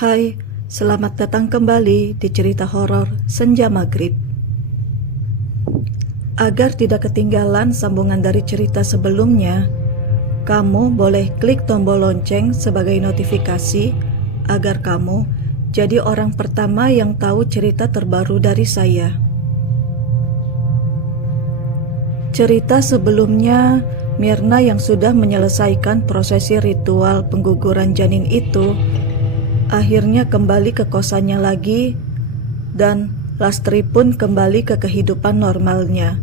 Hai, selamat datang kembali di cerita horor Senja Maghrib. Agar tidak ketinggalan sambungan dari cerita sebelumnya, kamu boleh klik tombol lonceng sebagai notifikasi agar kamu jadi orang pertama yang tahu cerita terbaru dari saya. Cerita sebelumnya, Mirna yang sudah menyelesaikan prosesi ritual pengguguran janin itu akhirnya kembali ke kosannya lagi, dan Lastri pun kembali ke kehidupan normalnya,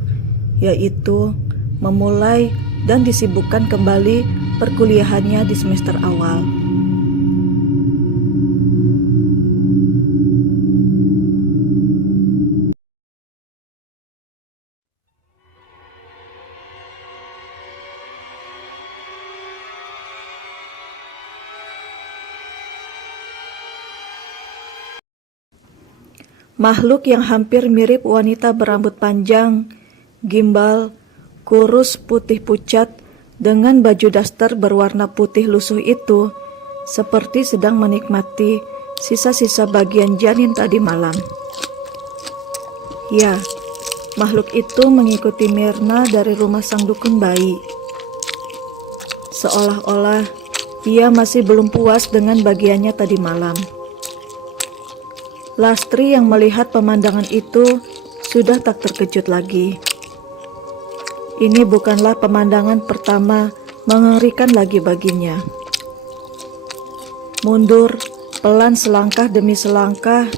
yaitu memulai dan disibukkan kembali perkuliahannya di semester awal. Makhluk yang hampir mirip wanita berambut panjang, gimbal, kurus putih pucat dengan baju daster berwarna putih lusuh itu seperti sedang menikmati sisa-sisa bagian janin tadi malam. Ya, makhluk itu mengikuti Mirna dari rumah sang dukun bayi. Seolah-olah ia masih belum puas dengan bagiannya tadi malam. Lastri yang melihat pemandangan itu sudah tak terkejut lagi. Ini bukanlah pemandangan pertama mengerikan lagi baginya. Mundur, pelan selangkah demi selangkah,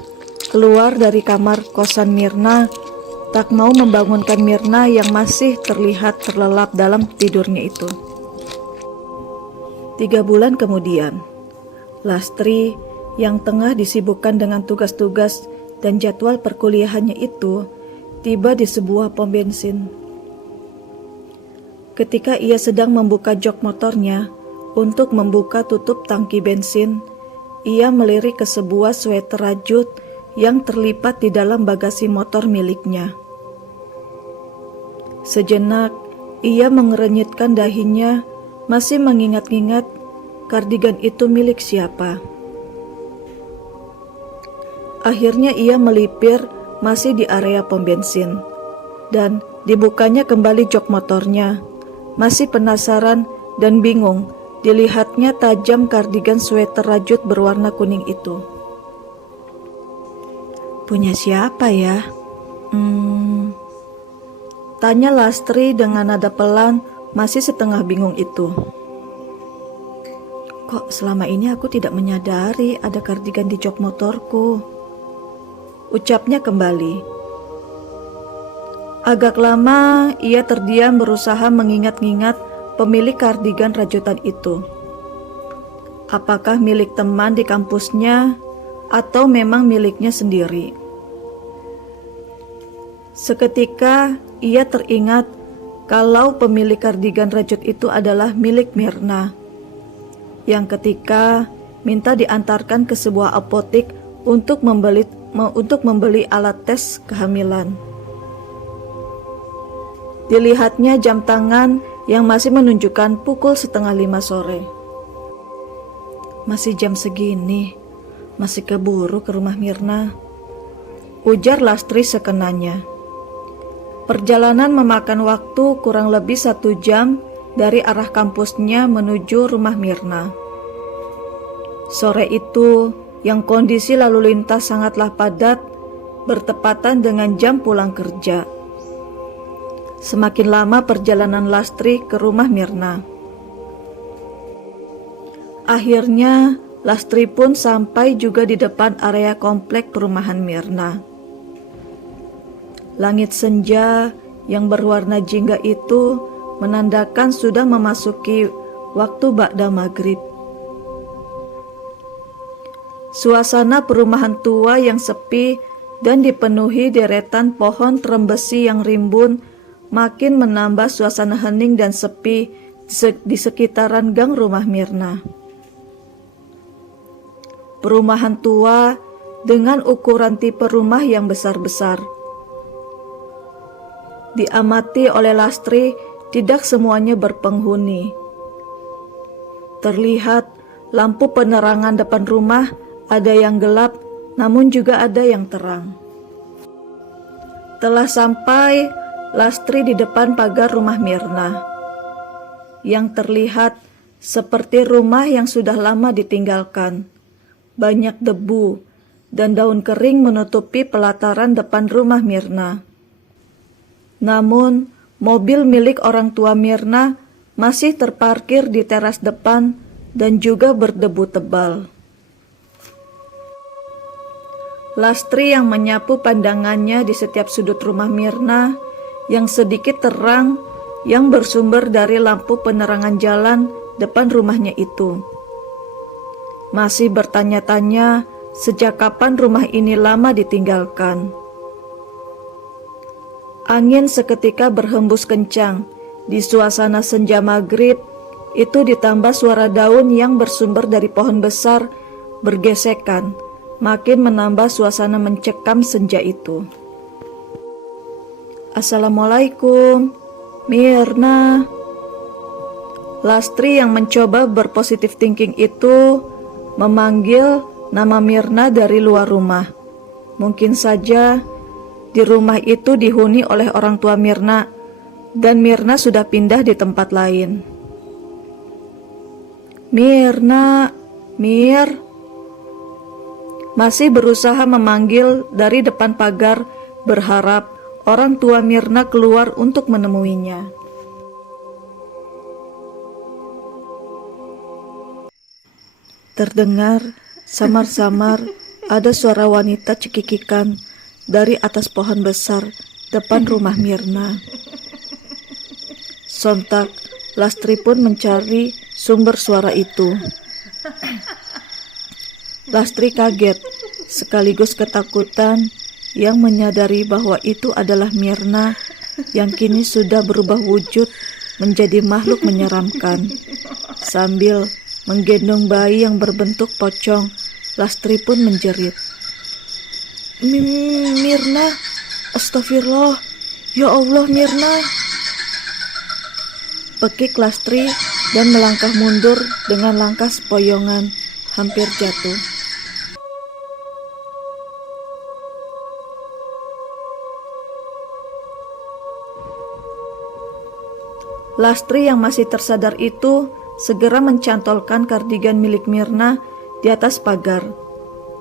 keluar dari kamar kosan Mirna, tak mau membangunkan Mirna yang masih terlihat terlelap dalam tidurnya itu. 3 bulan kemudian, Lastri yang tengah disibukkan dengan tugas-tugas dan jadwal perkuliahannya itu tiba di sebuah pom bensin. Ketika ia sedang membuka jok motornya untuk membuka tutup tangki bensin, ia melirik ke sebuah sweater rajut yang terlipat di dalam bagasi motor miliknya. Sejenak, ia mengerenyitkan dahinya, masih mengingat-ingat kardigan itu milik siapa. Akhirnya ia melipir masih di area pom bensin, dan dibukanya kembali jok motornya. Masih penasaran dan bingung dilihatnya tajam kardigan sweater rajut berwarna kuning itu. Punya siapa ya? Tanya Lastri dengan nada pelan, masih setengah bingung itu. Kok selama ini aku tidak menyadari ada kardigan di jok motorku? Ucapnya kembali. Agak lama ia terdiam berusaha mengingat-ingat pemilik kardigan rajutan itu. Apakah milik teman di kampusnya atau memang miliknya sendiri? Seketika ia teringat kalau pemilik kardigan rajut itu adalah milik Mirna, yang ketika minta diantarkan ke sebuah apotek untuk membeli alat tes kehamilan. Dilihatnya jam tangan yang masih menunjukkan pukul 4:30 sore. Masih jam segini, masih keburu ke rumah Mirna, ujar Lastri sekenanya. Perjalanan memakan waktu kurang lebih 1 jam dari arah kampusnya menuju rumah Mirna. Sore itu, yang kondisi lalu lintas sangatlah padat, bertepatan dengan jam pulang kerja. Semakin lama perjalanan Lastri ke rumah Mirna. Akhirnya, Lastri pun sampai juga di depan area komplek perumahan Mirna. Langit senja yang berwarna jingga itu menandakan sudah memasuki waktu ba'da maghrib. Suasana perumahan tua yang sepi dan dipenuhi deretan pohon trembesi yang rimbun makin menambah suasana hening dan sepi di sekitaran gang rumah Mirna. Perumahan tua dengan ukuran tipe rumah yang besar-besar. Diamati oleh Lastri, tidak semuanya berpenghuni. Terlihat lampu penerangan depan rumah Ada yang gelap, namun juga ada yang terang. Telah sampai Lastri di depan pagar rumah Mirna, yang terlihat seperti rumah yang sudah lama ditinggalkan. Banyak debu dan daun kering menutupi pelataran depan rumah Mirna. Namun, mobil milik orang tua Mirna masih terparkir di teras depan dan juga berdebu tebal. Lastri yang menyapu pandangannya di setiap sudut rumah Mirna yang sedikit terang yang bersumber dari lampu penerangan jalan depan rumahnya itu. Masih bertanya-tanya sejak kapan rumah ini lama ditinggalkan. Angin seketika berhembus kencang di suasana senja maghrib. Itu ditambah suara daun yang bersumber dari pohon besar bergesekan, makin menambah suasana mencekam senja itu. Assalamualaikum, Mirna. Lastri yang mencoba berpositif thinking itu memanggil nama Mirna dari luar rumah. Mungkin saja di rumah itu dihuni oleh orang tua Mirna dan Mirna sudah pindah di tempat lain. Mirna, Mir. Masih berusaha memanggil dari depan pagar, berharap orang tua Mirna keluar untuk menemuinya. Terdengar samar-samar ada suara wanita cekikikan dari atas pohon besar depan rumah Mirna. Sontak Lastri pun mencari sumber suara itu. Lastri kaget sekaligus ketakutan yang menyadari bahwa itu adalah Mirna yang kini sudah berubah wujud menjadi makhluk menyeramkan. Sambil menggendong bayi yang berbentuk pocong, Lastri pun menjerit. Mirna, astagfirullah, ya Allah Mirna. Pekik Lastri dan melangkah mundur dengan langkah sepoyongan, hampir jatuh. Lastri yang masih tersadar itu segera mencantolkan kardigan milik Mirna di atas pagar,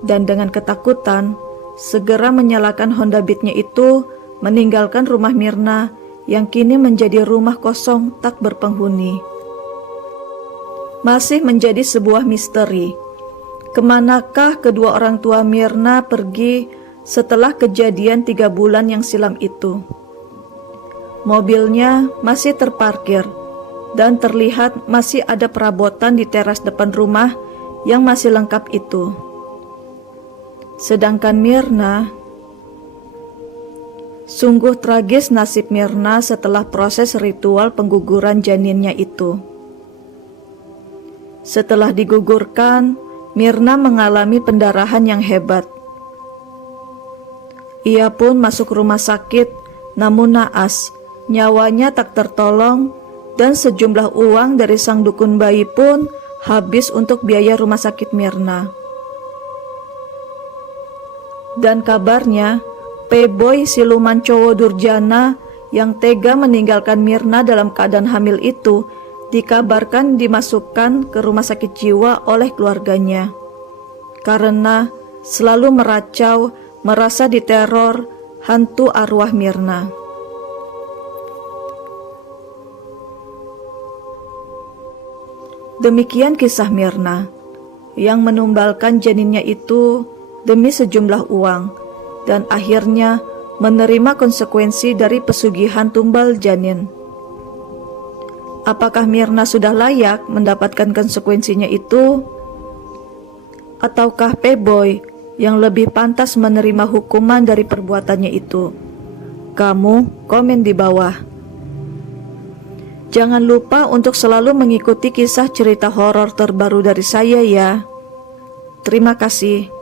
dan dengan ketakutan segera menyalakan Honda Beat-nya itu, meninggalkan rumah Mirna yang kini menjadi rumah kosong tak berpenghuni. Masih menjadi sebuah misteri, kemanakah kedua orang tua Mirna pergi setelah kejadian 3 bulan yang silam itu. Mobilnya masih terparkir dan terlihat masih ada perabotan di teras depan rumah yang masih lengkap itu. Sedangkan Mirna, sungguh tragis nasib Mirna setelah proses ritual pengguguran janinnya itu. Setelah digugurkan, Mirna mengalami pendarahan yang hebat. Ia pun masuk rumah sakit, namun naas, nyawanya tak tertolong dan sejumlah uang dari sang dukun bayi pun habis untuk biaya rumah sakit Mirna. Dan kabarnya, playboy siluman cowok durjana yang tega meninggalkan Mirna dalam keadaan hamil itu dikabarkan dimasukkan ke rumah sakit jiwa oleh keluarganya karena selalu meracau, merasa diteror hantu arwah Mirna. Demikian kisah Mirna yang menumbalkan janinnya itu demi sejumlah uang dan akhirnya menerima konsekuensi dari pesugihan tumbal janin. Apakah Mirna sudah layak mendapatkan konsekuensinya itu? Ataukah playboy yang lebih pantas menerima hukuman dari perbuatannya itu? Kamu komen di bawah. Jangan lupa untuk selalu mengikuti kisah cerita horor terbaru dari saya ya. Terima kasih.